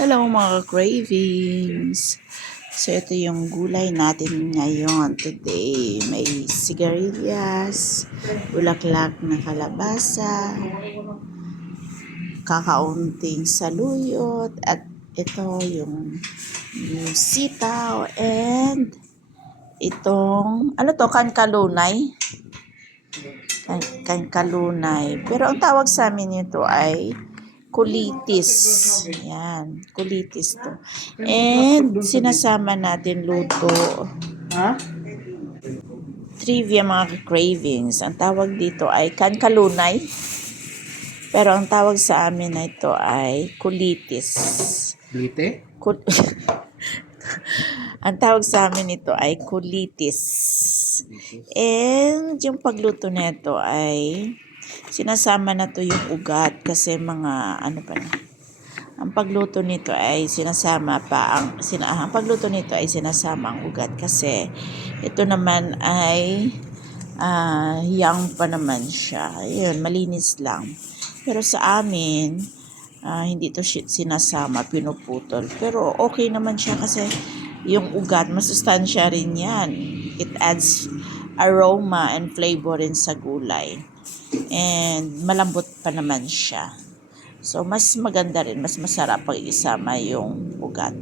Hello mga cravings! So ito yung gulay natin ngayon. Today may sigarilyas, bulaklak na kalabasa, kakaunting saluyot, at ito yung sitaw and itong, ano to, kankalunay? Kankalunay. Pero ang tawag sa amin nito ay kulitis. Yan, kulitis to. And sinasama natin luto. Trivia mga cravings. Ang tawag dito ay kankalunay. Pero ang tawag sa amin na ito ay kulitis. Lite? Ang tawag sa amin ito ay kulitis. And yung pagluto nito ay sinasama na to yung ugat kasi mga ano pa na. Ang pagluto nito ay sinasama ang ugat kasi ito naman ay young pa naman siya. Ayun, malinis lang. Pero sa amin, hindi to sinasama, pinuputol. Pero okay naman siya kasi yung ugat, masustansya rin yan. It adds aroma and flavor rin sa gulay. And malambot pa naman siya. So, mas maganda rin, mas masarap pag isama yung ugat.